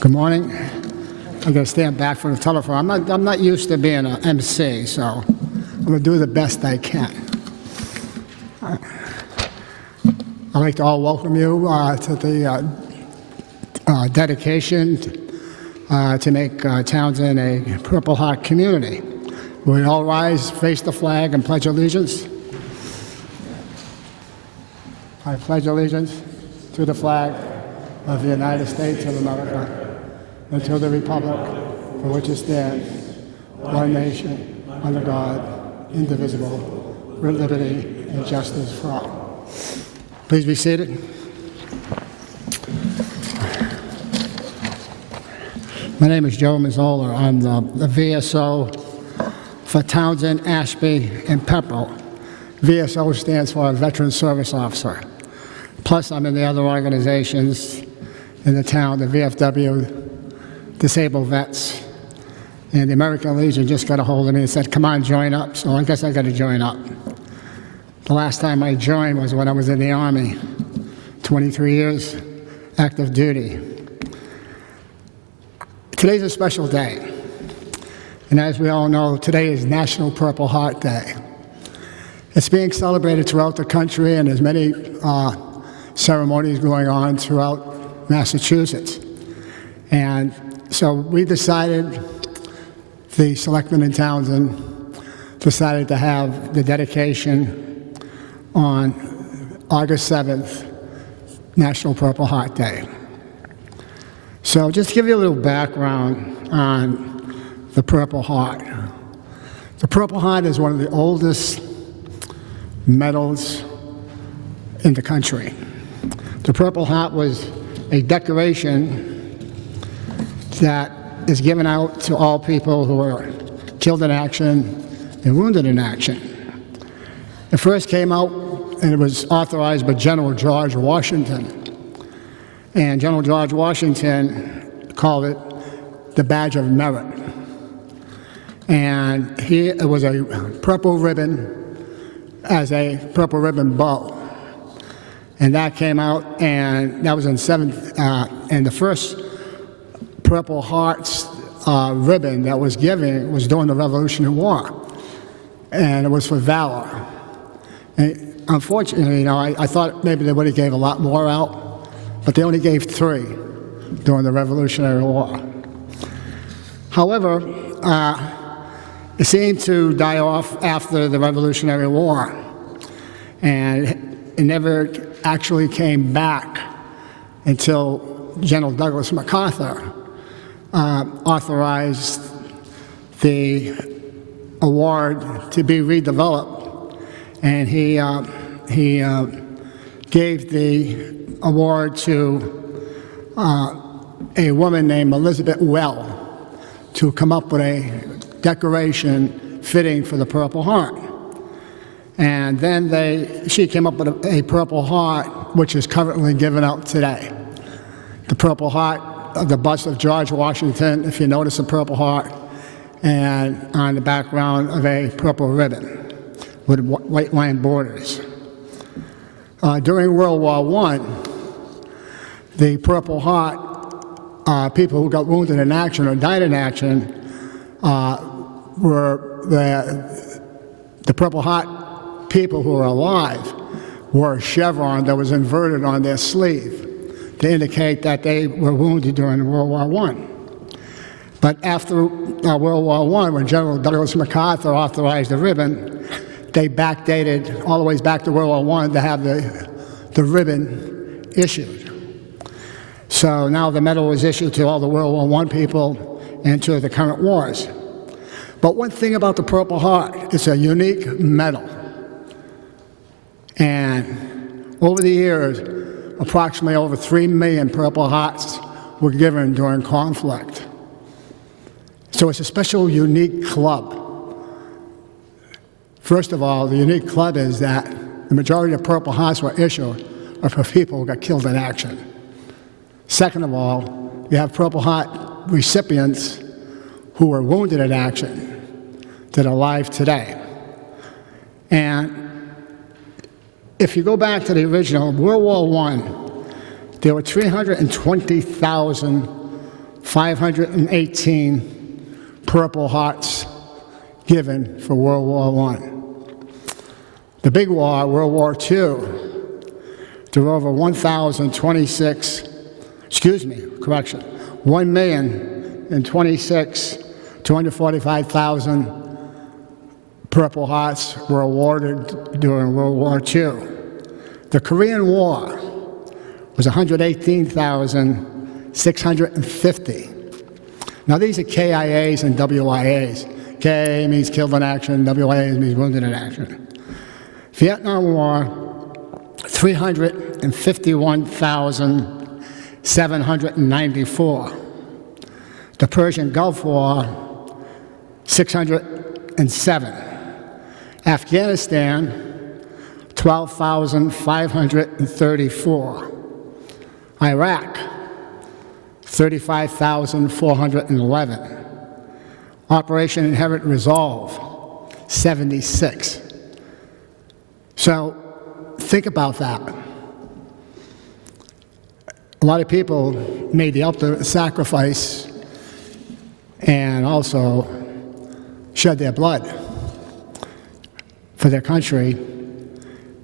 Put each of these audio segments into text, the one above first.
Good morning. I'm going to stand back from the telephone. I'm not used to being an MC, so I'm going to do the best I can. I'd like to all welcome you to the dedication to make Townsend a Purple Heart community. Will we all rise, face the flag, and pledge allegiance? I pledge allegiance to the flag of the United States of America and to the republic for which it stands, one nation, under God, indivisible, with liberty and justice for all. Please be seated. My name is Joe Mazzola. I'm the VSO for Townsend, Ashby, and Pepperell. VSO stands for Veteran Service Officer. Plus, I'm in the other organizations in the town, the VFW, Disabled Vets, and the American Legion just got a hold of me and said, come on, join up. So I guess I got to join up. The last time I joined was when I was in the Army, 23 years, active duty. Today's a special day. And as we all know, today is National Purple Heart Day. It's being celebrated throughout the country, and there's many ceremonies going on throughout Massachusetts. And so we decided, the selectmen in Townsend decided to have the dedication on August 7th, National Purple Heart Day. So just to give you a little background on the Purple Heart. The Purple Heart is one of the oldest medals in the country. The Purple Heart was a decoration that is given out to all people who were killed in action and wounded in action. It first came out and it was authorized by General George Washington. And General George Washington called it the Badge of Merit. And it was a purple ribbon as a purple ribbon bow. And that came out, and that was in and the first Purple Hearts ribbon that was given was during the Revolutionary War, and it was for valor. And unfortunately, I thought maybe they would have gave a lot more out, but they only gave 3 during the Revolutionary War. However, it seemed to die off after the Revolutionary War, and it never actually came back until General Douglas MacArthur authorized the award to be redeveloped, and he gave the award to a woman named Elizabeth Well to come up with a decoration fitting for the Purple Heart. And then she came up with a Purple Heart, which is currently given out today. The Purple Heart of the bust of George Washington, if you notice a Purple Heart, and on the background of a purple ribbon with white line borders. During World War I, the Purple Heart, people who got wounded in action or died in action, were the Purple Heart people who were alive wore a chevron that was inverted on their sleeve to indicate that they were wounded during World War I. But after World War I, when General Douglas MacArthur authorized the ribbon, they backdated all the way back to World War I to have the ribbon issued. So now the medal was issued to all the World War I people and to the current wars. But one thing about the Purple Heart, it's a unique medal. And over the years, approximately over 3 million Purple Hearts were given during conflict. So it's a special, unique club. First of all, the unique club is that the majority of Purple Hearts were issued are for people who got killed in action. Second of all, you have Purple Heart recipients who were wounded in action that are alive today. And if you go back to the original World War I, there were 320,000 518 Purple Hearts given for World War I. The big war, World War II, there were over 1,245,000 Purple Hearts were awarded during World War II. The Korean War was 118,650. Now these are KIAs and WIAs. K means killed in action, WIA means wounded in action. Vietnam War, 351,794. The Persian Gulf War, 607. Afghanistan, 12,534. Iraq, 35,411. Operation Inherent Resolve, 76. So think about that. A lot of people made the ultimate sacrifice and also shed their blood for their country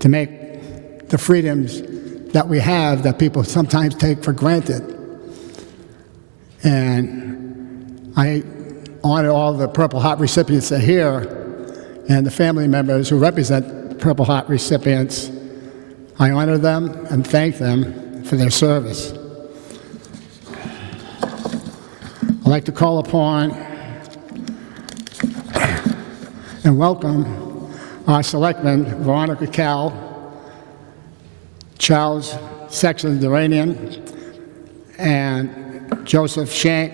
to make the freedoms that we have that people sometimes take for granted. And I honor all the Purple Heart recipients that are here and the family members who represent Purple Heart recipients. I honor them and thank them for their service. I'd like to call upon and welcome our selectmen, Veronica Cal, Charles Sexton-Duranian, and Joseph Shank,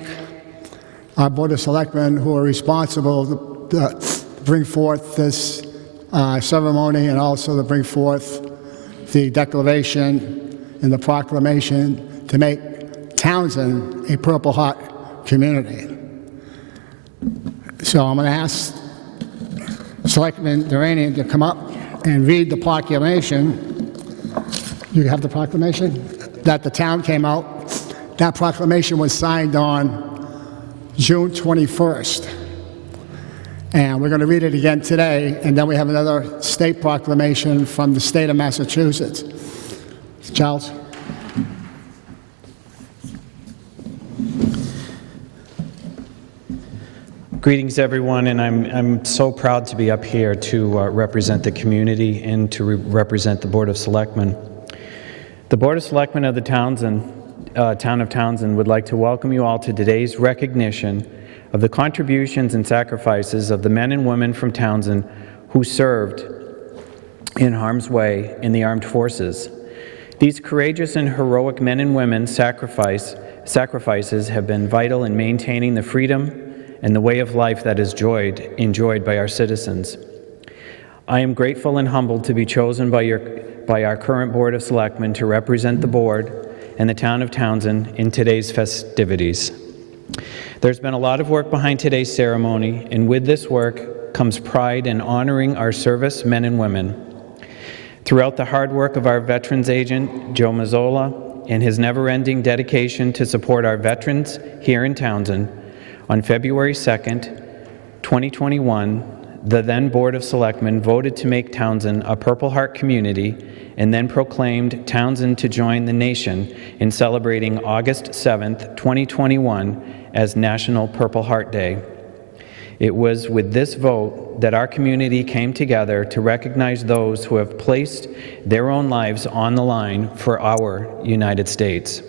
our Board of Selectmen who are responsible to bring forth this ceremony and also to bring forth the declaration and the proclamation to make Townsend a Purple Heart community. So I'm going to ask Selectman Duranian to come up and read the proclamation. You have the proclamation that the town came out. That proclamation was signed on June 21st. And we're going to read it again today, and then we have another state proclamation from the state of Massachusetts. Charles? Greetings, everyone, and I'm so proud to be up here to represent the community and to represent the Board of Selectmen. The Board of Selectmen of the town of Townsend would like to welcome you all to today's recognition of the contributions and sacrifices of the men and women from Townsend who served in harm's way in the armed forces. These courageous and heroic men and women's sacrifices have been vital in maintaining the freedom and the way of life that is enjoyed by our citizens. I am grateful and humbled to be chosen by our current Board of Selectmen to represent the Board and the town of Townsend in today's festivities. There's been a lot of work behind today's ceremony, and with this work comes pride in honoring our service men and women. Throughout the hard work of our Veterans Agent, Joe Mazzola, and his never-ending dedication to support our veterans here in Townsend, on February 2nd, 2021, the then Board of Selectmen voted to make Townsend a Purple Heart community and then proclaimed Townsend to join the nation in celebrating August 7th, 2021 as National Purple Heart Day. It was with this vote that our community came together to recognize those who have placed their own lives on the line for our United States.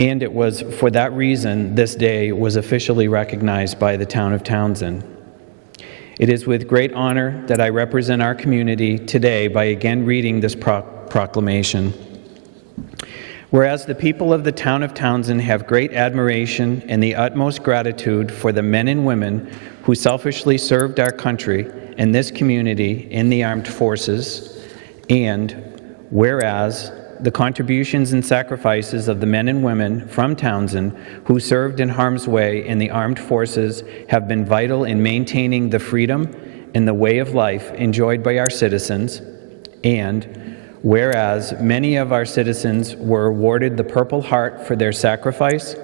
And it was for that reason this day was officially recognized by the town of Townsend. It is with great honor that I represent our community today by again reading this proclamation. Whereas the people of the town of Townsend have great admiration and the utmost gratitude for the men and women who selfishly served our country and this community in the armed forces, and whereas the contributions and sacrifices of the men and women from Townsend who served in harm's way in the armed forces have been vital in maintaining the freedom and the way of life enjoyed by our citizens, and whereas many of our citizens were awarded the Purple Heart for their sacrifice,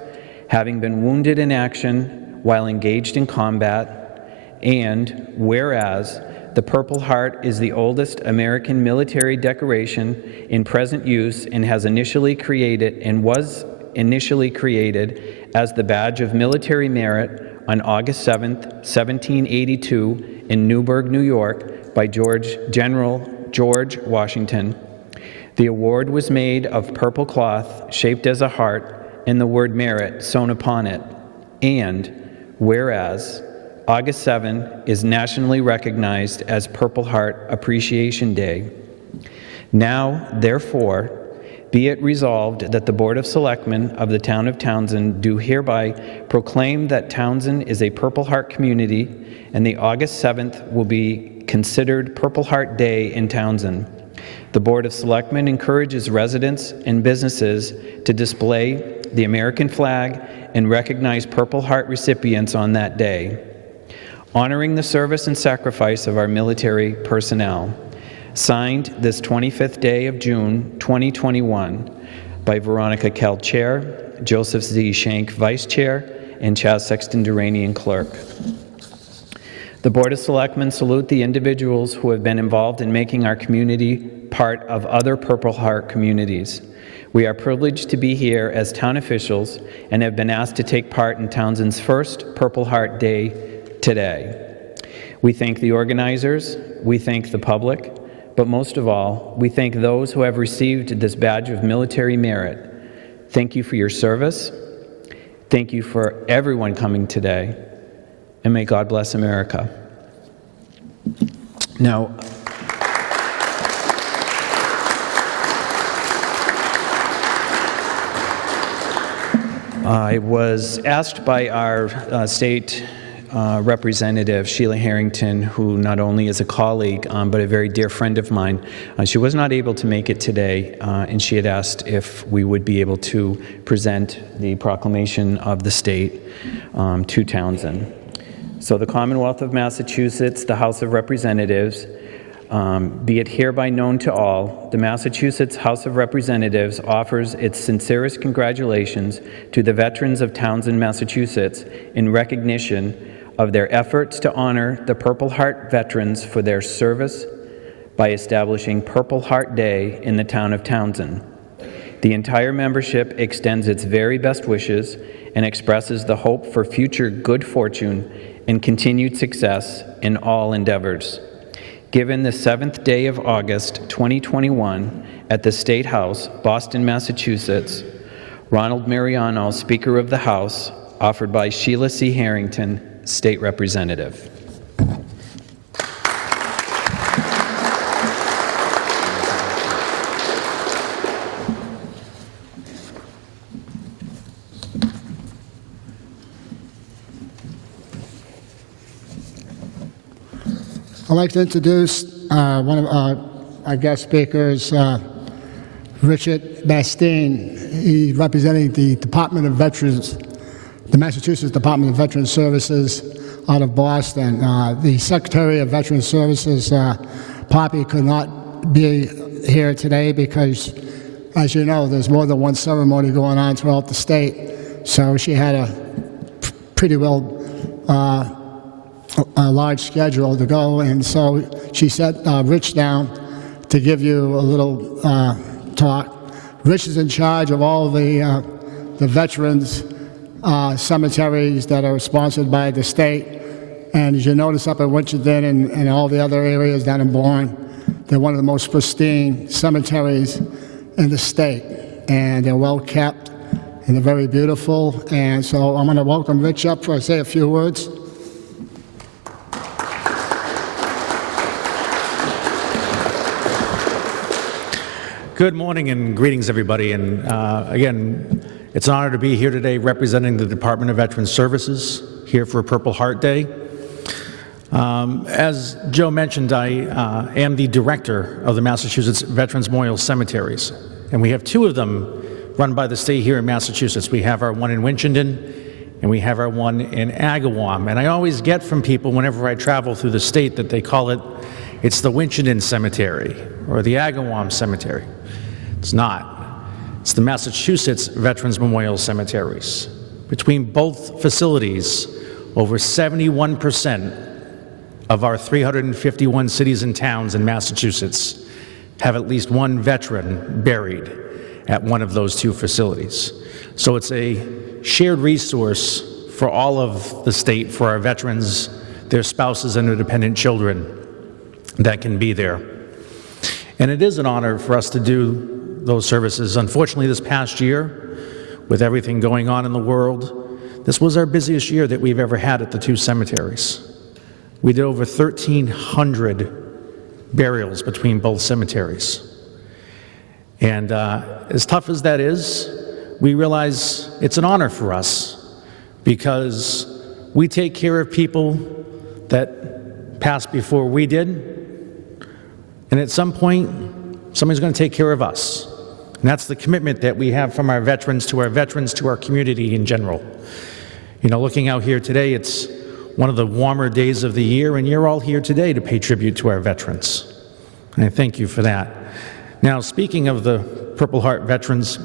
having been wounded in action while engaged in combat, and whereas the Purple Heart is the oldest American military decoration in present use and was initially created as the badge of military merit on August 7, 1782 in Newburgh, New York by General George Washington. The award was made of purple cloth shaped as a heart and the word merit sewn upon it. And whereas August 7 is nationally recognized as Purple Heart Appreciation Day. Now, therefore, be it resolved that the Board of Selectmen of the Town of Townsend do hereby proclaim that Townsend is a Purple Heart community, and the August 7th will be considered Purple Heart Day in Townsend. The Board of Selectmen encourages residents and businesses to display the American flag and recognize Purple Heart recipients on that day, honoring the service and sacrifice of our military personnel. Signed this 25th day of June 2021 by Veronica Kell, Chair, Joseph Z. Shank, Vice Chair, and Chaz Sexton Duranian, Clerk. The Board of Selectmen salute the individuals who have been involved in making our community part of other Purple Heart communities. We are privileged to be here as town officials and have been asked to take part in Townsend's first Purple Heart Day today. We thank the organizers, we thank the public, but most of all, we thank those who have received this badge of military merit. Thank you for your service. Thank you for everyone coming today. And may God bless America. Now, I was asked by our state Representative Sheila Harrington, who not only is a colleague, but a very dear friend of mine. She was not able to make it today, and she had asked if we would be able to present the proclamation of the state to Townsend. So the Commonwealth of Massachusetts, the House of Representatives, be it hereby known to all, the Massachusetts House of Representatives offers its sincerest congratulations to the veterans of Townsend, Massachusetts, in recognition of their efforts to honor the Purple Heart veterans for their service by establishing Purple Heart Day in the town of Townsend. The entire membership extends its very best wishes and expresses the hope for future good fortune and continued success in all endeavors. Given the 7th day of August 2021 at the State House, Boston, Massachusetts, Ronald Mariano, Speaker of the House, offered by Sheila C. Harrington, State Representative. I'd like to introduce one of our guest speakers, Richard Bastine. He's representing the Department of Veterans, the Massachusetts Department of Veterans Services out of Boston. The Secretary of Veterans Services, Poppy, could not be here today because, as you know, there's more than one ceremony going on throughout the state. So she had a pretty well a large schedule to go, and so she set Rich down to give you a little talk. Rich is in charge of all the veterans cemeteries that are sponsored by the state, and as you notice up at Winchendon and all the other areas down in Bourne, they're one of the most pristine cemeteries in the state, and they're well kept and they're very beautiful. And so I'm going to welcome Rich up for say a few words. Good morning and greetings, everybody. And again, it's an honor to be here today representing the Department of Veterans Services here for Purple Heart Day. As Joe mentioned, I am the director of the Massachusetts Veterans Memorial Cemeteries, and we have two of them run by the state here in Massachusetts. We have our one in Winchendon, and we have our one in Agawam. And I always get from people whenever I travel through the state that they call it's the Winchendon Cemetery or the Agawam Cemetery. It's not. It's the Massachusetts Veterans Memorial Cemeteries. Between both facilities, over 71% of our 351 cities and towns in Massachusetts have at least one veteran buried at one of those two facilities. So it's a shared resource for all of the state, for our veterans, their spouses, and their dependent children that can be there. And it is an honor for us to do those services. Unfortunately, this past year, with everything going on in the world, this was our busiest year that we've ever had at the two cemeteries. We did over 1,300 burials between both cemeteries. And as tough as that is, we realize it's an honor for us because we take care of people that passed before we did, and at some point, somebody's going to take care of us. And that's the commitment that we have from our veterans, to our community in general. You know, looking out here today, it's one of the warmer days of the year, and you're all here today to pay tribute to our veterans. And I thank you for that. Now, speaking of the Purple Heart veterans,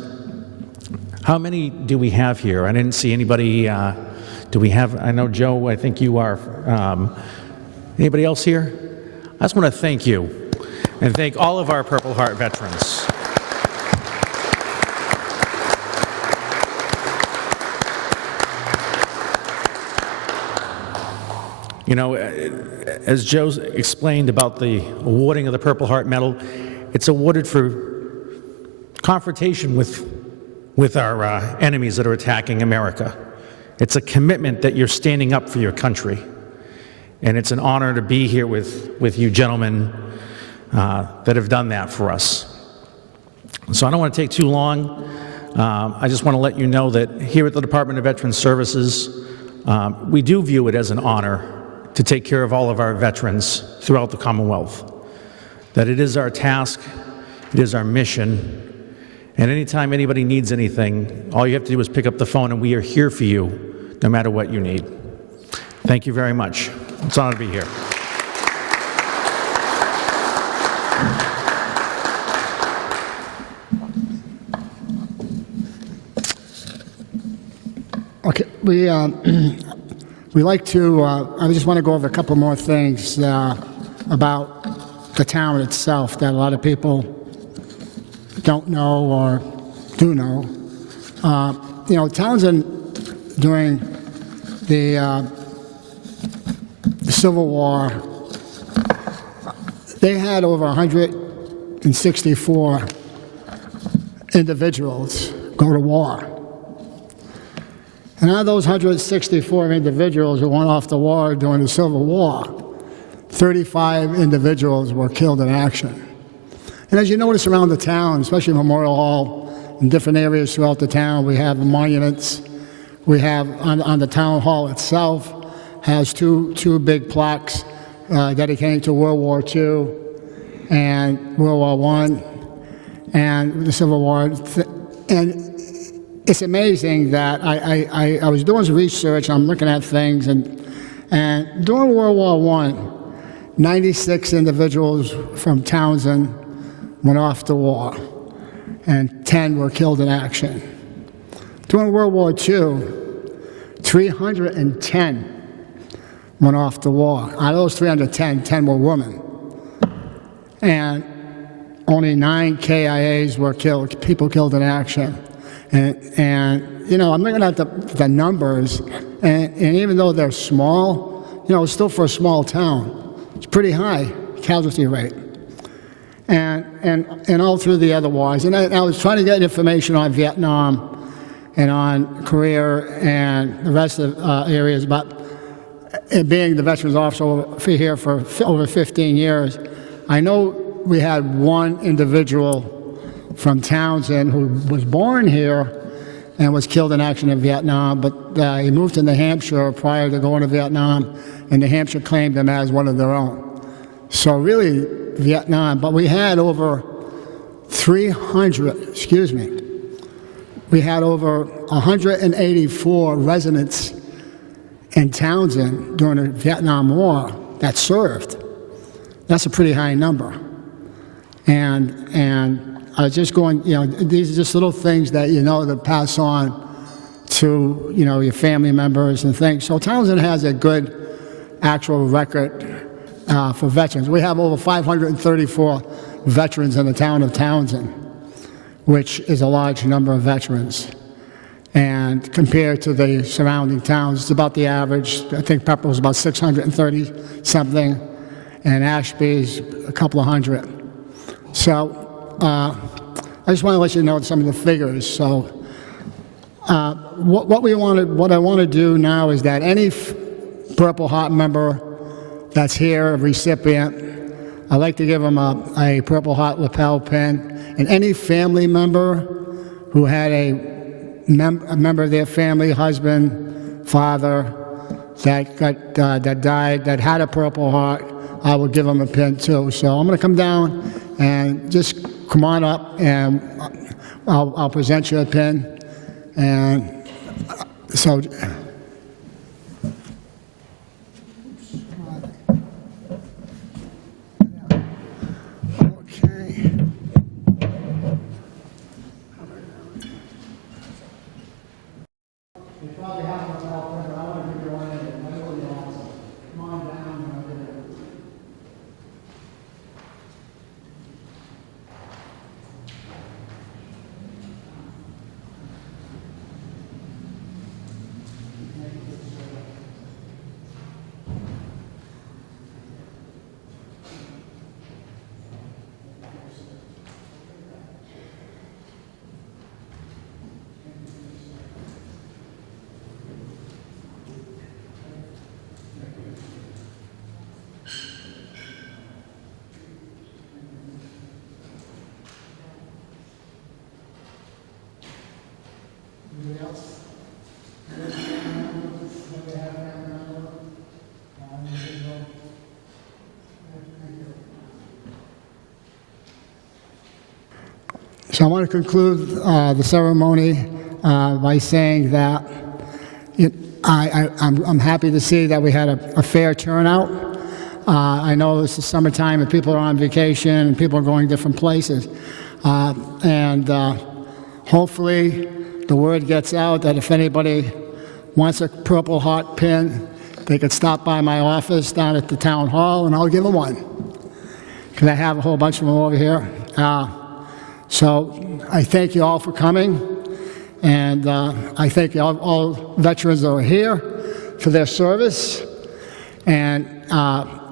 how many do we have here? I didn't see anybody. Do we have, I know Joe, I think you are. Anybody else here? I just want to thank you and thank all of our Purple Heart veterans. You know, as Joe explained about the awarding of the Purple Heart Medal, it's awarded for confrontation with our enemies that are attacking America. It's a commitment that you're standing up for your country. And it's an honor to be here with you gentlemen that have done that for us. So I don't want to take too long. I just want to let you know that here at the Department of Veterans Services, we do view it as an honor to take care of all of our veterans throughout the Commonwealth. That it is our task, it is our mission, and anytime anybody needs anything, all you have to do is pick up the phone and we are here for you, no matter what you need. Thank you very much. It's an honor to be here. Okay, we like to, I just want to go over a couple more things about the town itself that a lot of people don't know or do know. You know, Townsend, during the Civil War, they had over 164 individuals go to war. And out of those 164 individuals who went off to war during the Civil War, 35 individuals were killed in action. And as you notice around the town, especially Memorial Hall, in different areas throughout the town, we have monuments. We have, on the town hall itself, has two big plaques dedicated to World War II and World War I and the Civil War. And it's amazing that I was doing some research, I'm looking at things, and during World War I, 96 individuals from Townsend went off to war, and 10 were killed in action. During World War II, 310 went off to war. Out of those 310, 10 were women. And only 9 KIAs were killed, people killed in action. And you know, I'm looking at the numbers, and even though they're small, you know, still for a small town, it's pretty high casualty rate. And all through the other wars. And I was trying to get information on Vietnam and on Korea and the rest of areas, but being the veterans officer here for over 15 years, I know we had one individual from Townsend who was born here and was killed in action in Vietnam, but he moved to New Hampshire prior to going to Vietnam, and New Hampshire claimed him as one of their own. So really, Vietnam, but we had over 184 residents in Townsend during the Vietnam War that served. That's a pretty high number. And I was just going, you know, these are just little things that you know to pass on to, your family members and things. So Townsend has a good actual record for veterans. We have over 534 veterans in the town of Townsend, which is a large number of veterans. And compared to the surrounding towns, it's about the average. I think Pepperell's about 630-something, and Ashby's a couple of hundred. So I just want to let you know some of the figures. So what I want to do now is that any Purple Heart member that's here, a recipient, I'd like to give them a Purple Heart lapel pin. And any family member who had a member of their family, husband, father, that died, that had a Purple Heart, I will give them a pin too. So I'm going to come down and just come on up, and I'll present you a pin. And so. So I want to conclude the ceremony by saying that I'm happy to see that we had a fair turnout. I know this is summertime and people are on vacation and people are going different places. And hopefully the word gets out that if anybody wants a Purple Heart pin, they could stop by my office down at the town hall and I'll give them one. Because I have a whole bunch of them over here. So I thank you all for coming, and I thank all veterans that are here for their service. And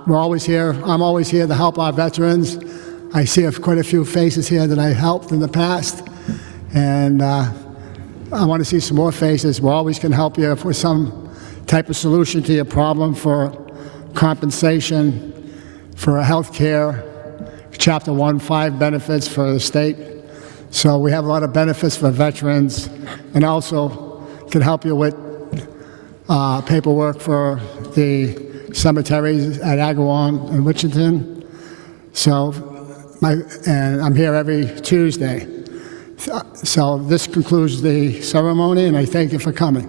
we're always here. I'm always here to help our veterans. I see quite a few faces here that I helped in the past, and I want to see some more faces. We always can help you with some type of solution to your problem for compensation, for health care, Chapter 1.5 benefits for the state. So we have a lot of benefits for veterans, and also can help you with paperwork for the cemeteries at Agawam and Wichita. So, and I'm here every Tuesday. So this concludes the ceremony, and I thank you for coming.